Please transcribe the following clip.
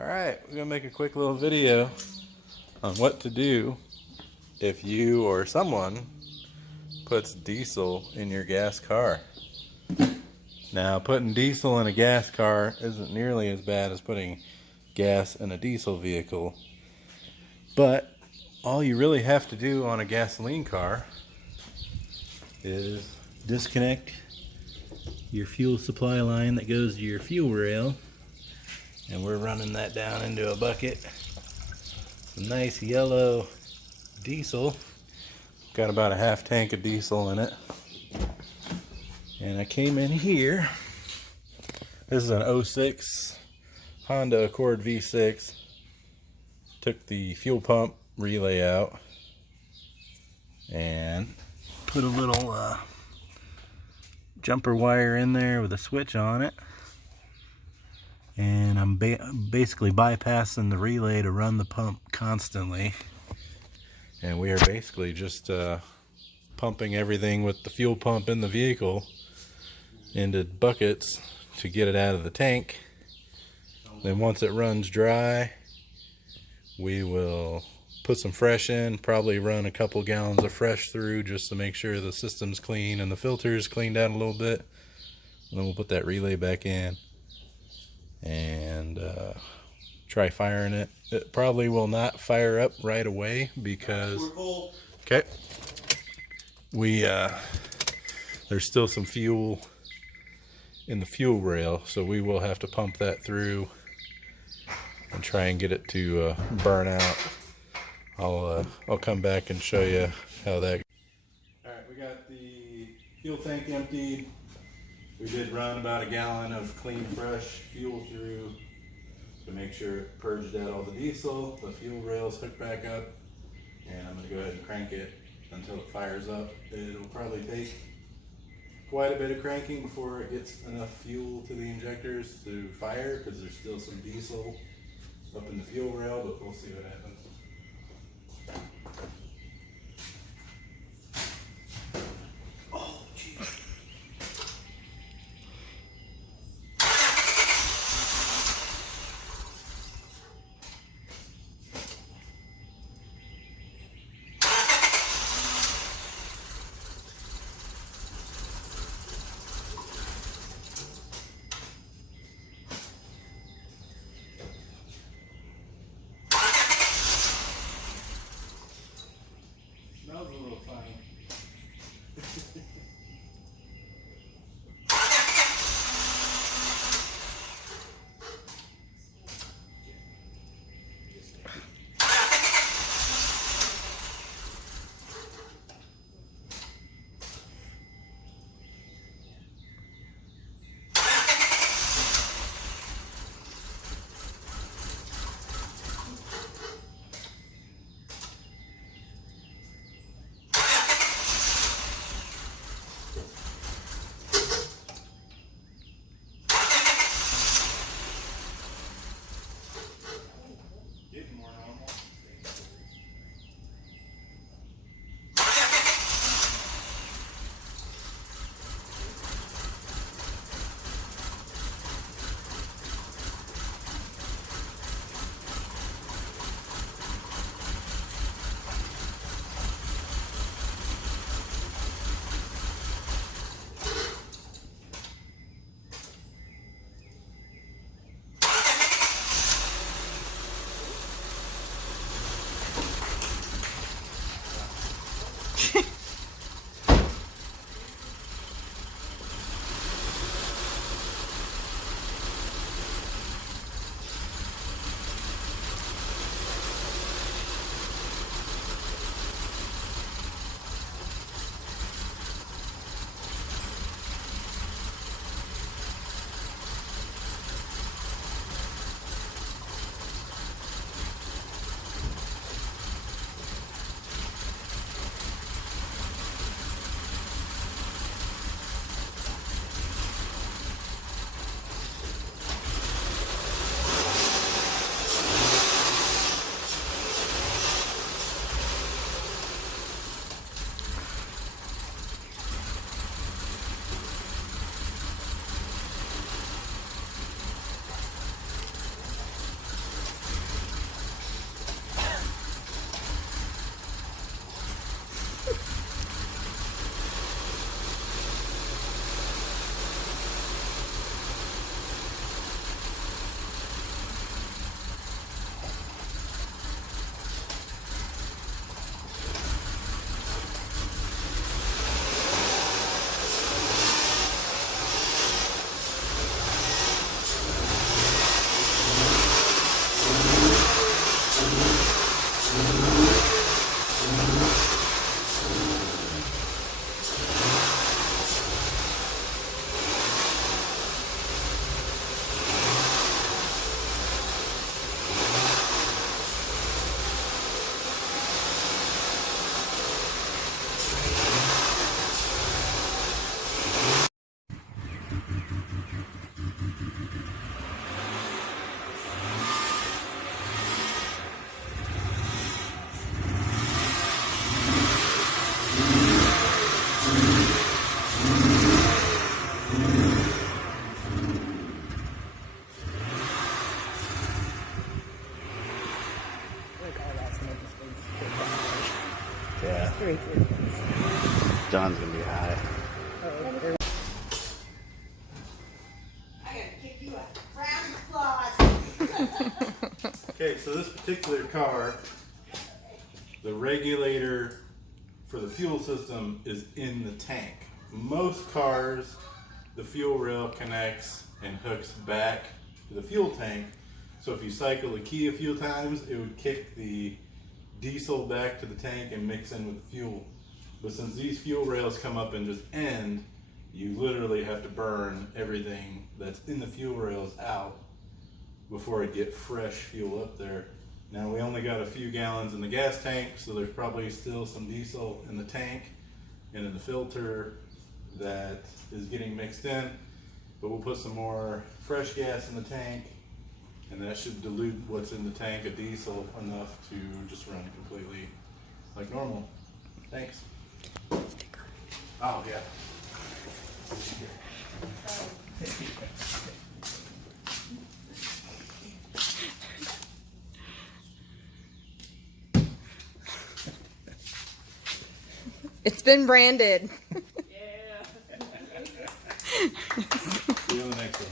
Alright, we're going to make a quick little video on what to do if you or someone puts diesel in your gas car. Now, putting diesel in a gas car isn't nearly as bad as putting gas in a diesel vehicle, but all you really have to do on a gasoline car is disconnect your fuel supply line that goes to your fuel rail, and we're running that down into a bucket. Some nice yellow diesel. Got about a half tank of diesel in it. And I came in here. This is an 06 Honda Accord V6. Took the fuel pump relay out and put a little jumper wire in there with a switch on it. And I'm basically bypassing the relay to run the pump constantly. And we are basically just pumping everything with the fuel pump in the vehicle into buckets to get it out of the tank. Then once it runs dry, we will put some fresh in, probably run a couple gallons of fresh through just to make sure the system's clean and the filter's cleaned out a little bit. And then we'll put that relay back in and try firing it. It probably will not fire up right away because okay, there's still some fuel in the fuel rail, so we will have to pump that through and try and get it to burn out. I'll come back and show you how that. All right, we got the fuel tank emptied. We did run about a gallon of clean, fresh fuel through to make sure it purged out all the diesel. The fuel rail's hooked back up, and I'm going to go ahead and crank it until it fires up. It'll probably take quite a bit of cranking before it gets enough fuel to the injectors to fire, because there's still some diesel up in the fuel rail, but we'll see what happens. me too. John's gonna be high. I gotta kick you out. Round applause. Okay, so this particular car, the regulator for the fuel system is in the tank. Most cars, the fuel rail connects and hooks back to the fuel tank. So if you cycle the key a few times, it would kick the diesel back to the tank and mix in with the fuel. But since these fuel rails come up and just end, you literally have to burn everything that's in the fuel rails out before it get fresh fuel up there. Now we only got a few gallons in the gas tank, so there's probably still some diesel in the tank and in the filter that is getting mixed in, but we'll put some more fresh gas in the tank, and that should dilute what's in the tank of diesel enough to just run completely like normal. Thanks. Oh yeah. It's been branded. See you on the next one.